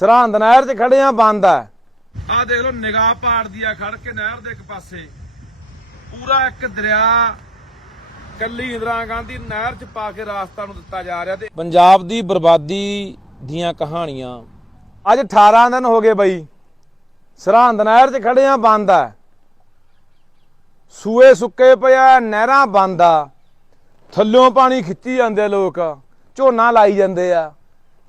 ਸਰਹੰਦ ਨਹਿਰ 'ਚ ਖੜੇ ਆ ਬੰਦ ਆ। ਆ ਦੇਖ ਲਓ ਨਿਗਾਹ ਪਾੜਦੀ ਆ ਖੜ ਕੇ ਨਹਿਰ ਦੇ ਇੱਕ ਪਾਸੇ। ਪੂਰਾ ਇੱਕ ਦਰਿਆ ਕੱਲੀ ਇੰਦਰਾ ਗਾਂਧੀ ਨਹਿਰ 'ਚ ਪਾ ਕੇ ਰਾਸਤਾ ਨੂੰ ਦਿੱਤਾ ਜਾ ਰਿਹਾ ਤੇ ਪੰਜਾਬ ਦੀ ਬਰਬਾਦੀ ਦੀਆਂ ਕਹਾਣੀਆਂ। ਅੱਜ 18 ਦਿਨ ਹੋ ਗਏ ਬਈ। ਸਰਹੰਦ ਨਹਿਰ 'ਚ ਖੜੇ ਆ ਬੰਦ ਆ। ਸੂਏ ਸੁੱਕੇ ਪਿਆ ਨਹਿਰਾਂ ਬੰਦ ਆ। ਥੱਲਿਓਂ ਪਾਣੀ ਖਿੱਚੀ ਜਾਂਦੇ ਲੋਕ। ਝੋਨਾ ਲਾਈ ਜਾਂਦੇ ਆ।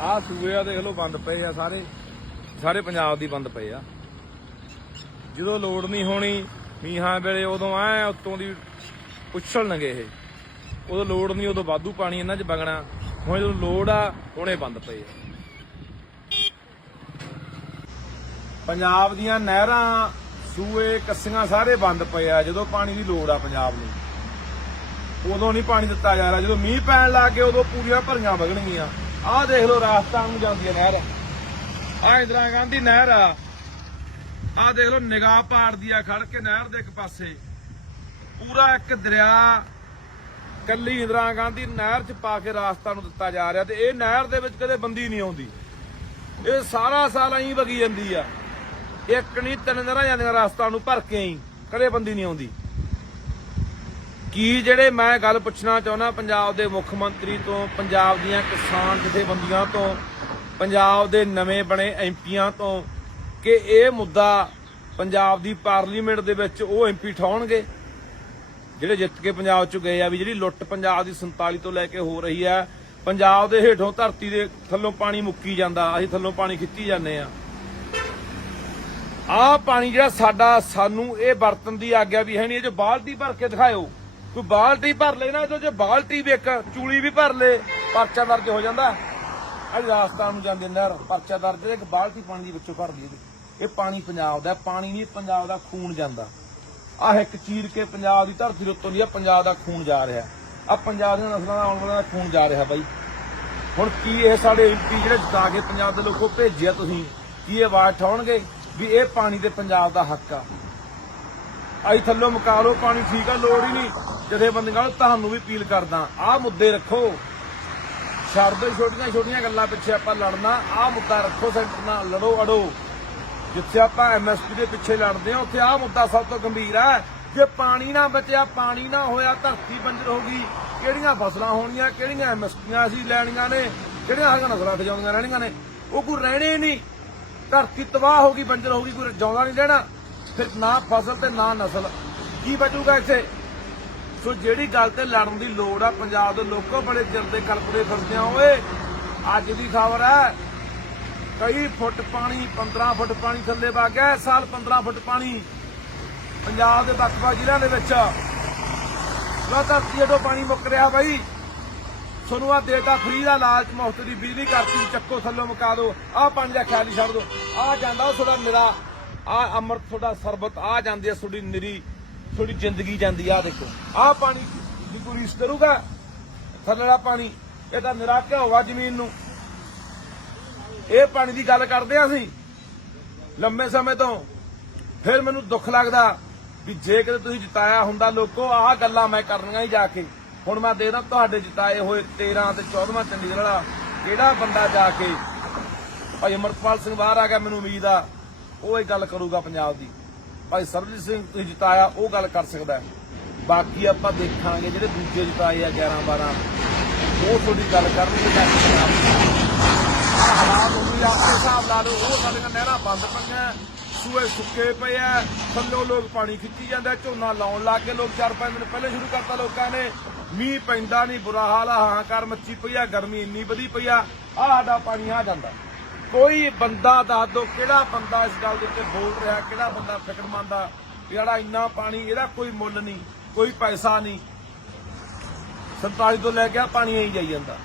ਆਹ ਸੂਏ ਆ ਦੇਖ ਲਓ, ਬੰਦ ਪਏ ਆ ਸਾਰੇ। ਸਾਰੇ ਪੰਜਾਬ ਦੀ ਬੰਦ ਪਏ ਆ। ਜਦੋਂ ਲੋੜ ਨਹੀਂ ਹੋਣੀ, ਮੀਂਹਾਂ ਵੇਲੇ ਉਦੋਂ ਐ ਉੱਤੋਂ ਦੀ ਉਛਲਣਗੇ ਇਹ। ਉਦੋਂ ਲੋੜ ਨਹੀਂ, ਉਦੋਂ ਵਾਧੂ ਪਾਣੀ ਇਹਨਾਂ 'ਚ ਵਗਣਾ। ਹੁਣ ਜਦੋਂ ਲੋੜ ਆ, ਹੁਣੇ ਬੰਦ ਪਏ ਆ। ਪੰਜਾਬ ਦੀਆਂ ਨਹਿਰਾਂ, ਸੂਏ, ਕੱਸੀਆਂ ਸਾਰੇ ਬੰਦ ਪਏ ਆ। ਜਦੋਂ ਪਾਣੀ ਦੀ ਲੋੜ ਆ ਪੰਜਾਬ ਨੂੰ। ਉਦੋਂ ਨਹੀਂ ਪਾਣੀ ਦਿੱਤਾ ਜਾ ਰਿਹਾ। ਜਦੋਂ ਮੀਂਹ ਪੈਣ ਲੱਗ ਗਏ ਉਦੋਂ ਪੂਰੀਆਂ ਭਰੀਆਂ ਵਗਣਗੀਆਂ। ਆਹ ਦੇਖ ਲਓ ਰਾਜਸਥਾਨ ਨੂੰ ਜਾਂਦੀ ਹੈ ਨਹਿਰ। ਆਹ ਇੰਦਰਾ ਗਾਂਧੀ ਨਹਿਰ ਆ। ਆਹ ਦੇਖ ਲਓ ਨਿਗਾਹ ਪਾੜਦੀ ਆ ਖੜ ਕੇ ਨਹਿਰ ਦੇ ਇੱਕ ਪਾਸੇ। ਪੂਰਾ ਇੱਕ ਦਰਿਆ ਕੱਲੀ ਇੰਦਰਾ ਗਾਂਧੀ ਨਹਿਰ 'ਚ ਪਾ ਕੇ ਰਾਸਤਾ ਨੂੰ ਦਿੱਤਾ ਜਾ ਰਿਹਾ ਤੇ ਇਹ ਨਹਿਰ ਦੇ ਵਿੱਚ ਕਦੇ ਬੰਦੀ ਨਹੀਂ ਆਉਂਦੀ। ਇਹ ਸਾਰਾ ਸਾਲ ਐਂ ਵਗੀ ਜਾਂਦੀ ਆ। ਇੱਕ ਨਹੀਂ, ਤਿੰਨ ਦਿਨਾਂ ਜਾਂਦੀਆਂ ਰਾਸਤਾ ਨੂੰ ਭਰ ਕੇ ਐਂ। ਕਦੇ ਬੰਦੀ ਨਹੀਂ ਆਉਂਦੀ। ਕੀ ਜਿਹੜੇ ਮੈਂ ਗੱਲ ਪੁੱਛਣਾ ਚਾਹੁੰਦਾ, ਪੰਜਾਬ ਦੇ ਮੁੱਖ ਮੰਤਰੀ ਤੋਂ, ਪੰਜਾਬ ਦੀਆਂ ਕਿਸਾਨ ਜਥੇਬੰਦੀਆਂ ਤੋਂ, ਪੰਜਾਬ ਦੇ ਨਵੇਂ ਬਣੇ ਐਮਪੀਆਂ ਤੋਂ, ਕਿ ਇਹ ਮੁੱਦਾ ਪੰਜਾਬ ਦੀ ਪਾਰਲੀਮੈਂਟ ਦੇ ਵਿੱਚ ਉਹ ਐਮਪੀ ਠਾਉਣਗੇ? ਜਿਹੜੇ ਜਿੱਤ ਕੇ ਪੰਜਾਬ ਚ ਗਏ ਆ, ਵੀ ਜਿਹੜੀ ਲੁੱਟ ਪੰਜਾਬ ਦੀ 47 ਤੋਂ ਲੈ ਕੇ ਹੋ ਰਹੀ ਹੈ ਪੰਜਾਬ ਦੇ ਹੇਠੋਂ ਧਰਤੀ ਦੇ ਥੱਲੋਂ ਪਾਣੀ ਮੁੱਕੀ ਜਾਂਦਾ, ਅਸੀਂ ਥੱਲੋਂ ਪਾਣੀ ਖਿੱਚੀ ਜਾਂਦੇ ਆ। ਆਹ ਪਾਣੀ ਜਿਹੜਾ ਸਾਡਾ, ਸਾਨੂੰ ਇਹ ਵਰਤਨ ਦੀ ਆਗਿਆ ਵੀ ਹੈ ਨਹੀਂ, ਇਹ ਜੋ ਬਾਲਟੀ ਭਰ ਕੇ ਦਿਖਾਇਓ। ਕੋਈ ਬਾਲਟੀ ਭਰ ਲੈ ਨਾ ਇਹ ਜੇ ਬਾਲਟੀ ਵੀ ਇੱਕ, ਚੂਲੀ ਵੀ ਭਰ ਲੈ, ਪਰਚਾ ਦਰਜ ਹੋ ਜਾਂਦਾ। ਅੱਜ ਰਾਜਸਥਾਨ ਨੂੰ ਜਾਂਦੇ ਨਹਿਰ, ਪਰਚਾ ਦਰਜ ਇੱਕ ਬਾਲਟੀ ਪਾਣੀ ਦੀ ਵਿੱਚੋਂ ਭਰ ਲਈ ਇਹ ਪਾਣੀ ਪੰਜਾਬ ਦਾ ਪਾਣੀ ਨਹੀਂ, ਪੰਜਾਬ ਦਾ ਖੂਨ ਜਾਂਦਾ। ਆਹ ਇੱਕ ਚੀਰ ਕੇ ਪੰਜਾਬ ਦੀ ਧਰਤੀ ਦੇ ਉੱਤੋਂ ਦੀ ਆ, ਪੰਜਾਬ ਦਾ ਖੂਨ ਜਾ ਰਿਹਾ। ਆ ਪੰਜਾਬ ਦੀਆਂ ਨਸਲਾਂ ਦਾ ਆਉਣ ਵਾਲਾ ਖੂਨ ਜਾ ਰਿਹਾ ਬਾਈ। ਹੁਣ ਕੀ ਇਹ ਸਾਡੇ ਐਮਪੀ ਜਿਹੜੇ ਜਿਤਾ ਕੇ ਪੰਜਾਬ ਦੇ ਲੋਕੋ ਭੇਜਿਆ ਤੁਸੀਂ? ਕੀ ਇਹ ਆਵਾਜ਼ ਠਾਉਣਗੇ ਵੀ ਇਹ ਪਾਣੀ ਤੇ ਪੰਜਾਬ ਦਾ ਹੱਕ ਆ? ਆਈ ਥੱਲੋਂ ਮੁਕਾ ਲਓ ਪਾਣੀ ਠੀਕ ਆ, ਲੋੜ ਹੀ ਨਹੀਂ। ਜਥੇਬੰਦੀਆਂ ਨੂੰ ਤੁਹਾਨੂੰ ਵੀ ਅਪੀਲ ਕਰਦਾ। ਆਹ ਮੁੱਦੇ ਰੱਖੋ। ਛੱਡ ਦਿਓ ਛੋਟੀਆਂ ਛੋਟੀਆਂ ਗੱਲਾਂ ਪਿੱਛੇ ਆਪਾਂ ਲੜਨਾ। ਆਹ ਮੁੱਦਾ ਰੱਖੋ, ਸੈਂਟਰ ਨਾਲ ਲੜੋ, ਅੜੋ। ਜਿੱਥੇ ਆਪਾਂ ਐਮਐਸਪੀ ਦੇ ਪਿੱਛੇ ਲੜਦੇ ਆ ਉੱਥੇ ਆਹ ਮੁੱਦਾ ਸਭ ਤੋਂ ਗੰਭੀਰ ਹੈ ਜੇ ਪਾਣੀ ਨਾ ਬਚਿਆ, ਪਾਣੀ ਨਾ ਹੋਇਆ, ਧਰਤੀ ਬੰਜਰ ਹੋ ਗਈ। ਕਿਹੜੀਆਂ ਫਸਲਾਂ ਹੋਣੀਆਂ, ਕਿਹੜੀਆਂ ਐਮਐਸਪੀਆਂ ਅਸੀਂ ਲੈਣੀਆਂ ਨੇ, ਕਿਹੜੀਆਂ ਹਰੀਆਂ ਨਸਲਾਂ ਖਜਾਉਂਦੀਆਂ ਰਹਿਣੀਆਂ ਨੇ। ਉਹ ਕੋਈ ਰਹਿਣੇ ਨਹੀਂ। ਧਰਤੀ ਤਬਾਹ ਹੋ ਗਈ, ਬੰਜਰ ਹੋ ਗਈ, ਕੋਈ ਜਿਉਂਦਾ ਨਹੀਂ ਰਹਿਣਾ। ਫਿਰ ਨਾ ਫਸਲ ਤੇ ਨਾ ਨਸਲ। ਕੀ ਬਚੂਗਾ ਇੱਥੇ? ਸੋ ਜਿਹੜੀ ਗੱਲ ਤੇ ਲੜਨ ਦੀ ਲੋੜ ਆ, ਪੰਜਾਬ ਦੇ ਲੋਕੋ ਬੜੇ ਚਿਰ ਦੇ ਕਲਪਦੇ ਫਿਰਦੇ ਆ, ਓਏ, ਅੱਜ ਦੀ ਖਬਰ ਹੈ ਕਈ ਫੁੱਟ ਪਾਣੀ 15 ਫੁੱਟ ਪਾਣੀ ਥੱਲੇ ਵਗ ਗਿਆ, ਇਸ ਸਾਲ 15 ਫੁੱਟ ਪਾਣੀ ਪੰਜਾਬ ਦੇ ਵੱਖ-ਵੱਖ ਜ਼ਿਲ੍ਹਿਆਂ ਦੇ ਵਿੱਚ। ਲੋ ਧਰਤੀ ਹੇਠੋਂ ਪਾਣੀ ਮੁੱਕ ਰਿਹਾ ਬਾਈ। ਤੁਹਾਨੂੰ ਆ ਦੇਤਾ ਫ੍ਰੀ ਦਾ ਲਾਲਚ ਮੁਫਤ ਦੀ ਬਿਜਲੀ ਕਰਤੀ ਚੱਕੋ, ਥੱਲੋਂ ਮੁਕਾ ਦਿਓ। ਆਹ ਪਾਣੀ ਦਾ ਖਿਆਲ ਹੀ ਛੱਡ ਦਿਓ। ਆ ਜਾਂਦਾ ਉਹ ਤੁਹਾਡਾ ਨਿਰਾ। ਆ ਅੰਮ੍ਰਿਤ ਤੁਹਾਡਾ ਸਰਬਤ, ਆ ਜਾਂਦੀ ਹੈ ਤੁਹਾਡੀ ਨਿਰੀ, ਤੁਹਾਡੀ ਜ਼ਿੰਦਗੀ ਜਾਂਦੀ ਆ ਦੇਖੋ। ਆਹ ਪਾਣੀ ਦੀ ਕੋਈ ਕਰੂਗਾ? ਥੱਲੜਾ ਪਾਣੀ ਇਹ ਤਾਂ ਨਿਰਾ ਹੋਗਾ ਜ਼ਮੀਨ ਨੂੰ। ਇਹ ਪਾਣੀ ਦੀ ਗੱਲ ਕਰਦੇ ਆ ਅਸੀਂ, ਲੰਮੇ ਸਮੇਂ ਤੋਂ। ਫਿਰ ਮੈਨੂੰ ਦੁੱਖ ਲੱਗਦਾ ਵੀ ਜੇ ਕਿਤੇ ਤੁਸੀਂ ਜਿਤਾਇਆ ਹੁੰਦਾ ਲੋਕੋ, ਆਹ ਗੱਲਾਂ ਮੈਂ ਕਰਨੀਆਂ ਹੀ ਜਾ ਕੇ। ਹੁਣ ਮੈਂ ਦੇਖਦਾ ਤੁਹਾਡੇ ਜਿਤਾਏ ਹੋਏ 13 ਤੇ 14ਵਾਂ ਚੰਡੀਗੜ੍ਹ ਵਾਲਾ ਕਿਹੜਾ ਬੰਦਾ ਜਾ ਕੇ? ਭਾਈ ਅਮਰਪਾਲ ਸਿੰਘ ਬਾਹਰ ਆ ਗਿਆ, ਮੈਨੂੰ ਉਮੀਦ ਆ। ਉਹ ਇਹ ਗੱਲ ਕਰੂਗਾ ਪੰਜਾਬ ਦੀ। ਭਾਈ ਸਰਬਜੀਤ ਸਿੰਘ ਤੁਸੀਂ ਜਿਤਾਇਆ, ਉਹ ਗੱਲ ਕਰ ਸਕਦਾ ਬਾਕੀ ਆਪਾਂ ਦੇਖਾਂਗੇ ਜਿਹੜੇ ਦੂਜੇ ਜਿਤਾਏ ਆ 11 12 ਉਹ ਤੁਹਾਡੀ ਗੱਲ ਕਰਨਗੇ ਜਾ ਪੰਜਾਬ ਹਾਲਾਤ ਉਹਨੂੰ ਤੁਸੀਂ ਆਪਣੇ ਹਿਸਾਬ ਲਾ ਲਓ, ਉਹ ਸਾਡੀਆਂ ਨਹਿਰਾਂ ਬੰਦ ਪਈਆਂ ਸੂਏ ਸੁੱਕੇ ਪਏ ਆ ਥੱਲੋਂ ਲੋਕ ਪਾਣੀ ਖਿੱਚੀ ਜਾਂਦਾ ਝੋਨਾ ਲਾਉਣ ਲੱਗ ਗਏ ਲੋਕ, ਚਾਰ ਪੰਜ ਦਿਨ ਪਹਿਲੇ ਸ਼ੁਰੂ ਕਰਤਾ ਲੋਕਾਂ ਨੇ। ਮੀਂਹ ਪੈਂਦਾ ਨਹੀਂ, ਬੁਰਾ ਹਾਲ ਆ ਹਾਂ ਕਰ ਮੱਚੀ ਪਈ ਆ, ਗਰਮੀ ਇੰਨੀ ਵਧੀ ਪਈ ਆ ਆ ਸਾਡਾ ਪਾਣੀ ਆ ਜਾਂਦਾ। ਕੋਈ ਬੰਦਾ ਦੱਸ ਦੋ ਕਿਹੜਾ ਬੰਦਾ ਇਸ ਗੱਲ ਦੇ ਉੱਤੇ ਬੋਲ ਰਿਹਾ, ਕਿਹੜਾ ਬੰਦਾ ਫਿਕਰਮੰਦ ਆ ਜਿਹੜਾ ਇੰਨਾ ਪਾਣੀ, ਇਹਦਾ ਕੋਈ ਮੁੱਲ ਨਹੀਂ, ਕੋਈ ਪੈਸਾ ਨਹੀਂ। 47 ਤੋਂ ਲੈ ਕੇ ਆ ਪਾਣੀ ਆਈ ਜਾਈ ਜਾਂਦਾ।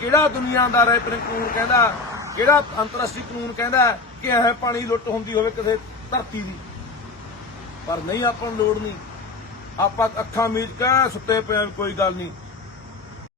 ਕਿਹੜਾ ਦੁਨੀਆਦਾਰ ਹੈ ਕਾਨੂੰਨ ਕਹਿੰਦਾ, ਕਿਹੜਾ ਅੰਤਰਰਾਸ਼ਟਰੀ ਕਾਨੂੰਨ ਕਹਿੰਦਾ ਕਿ ਇਹ ਪਾਣੀ ਲੁੱਟ ਹੁੰਦੀ ਹੋਵੇ ਕਿਸੇ ਧਰਤੀ ਦੀ। ਪਰ ਨਹੀਂ, ਆਪਾਂ ਨੂੰ ਲੋੜ ਨਹੀਂ। ਆਪਾਂ ਅੱਖਾਂ ਮੀਚ ਕੇ ਸੁੱਤੇ ਪਏ ਕੋਈ ਗੱਲ ਨਹੀਂ।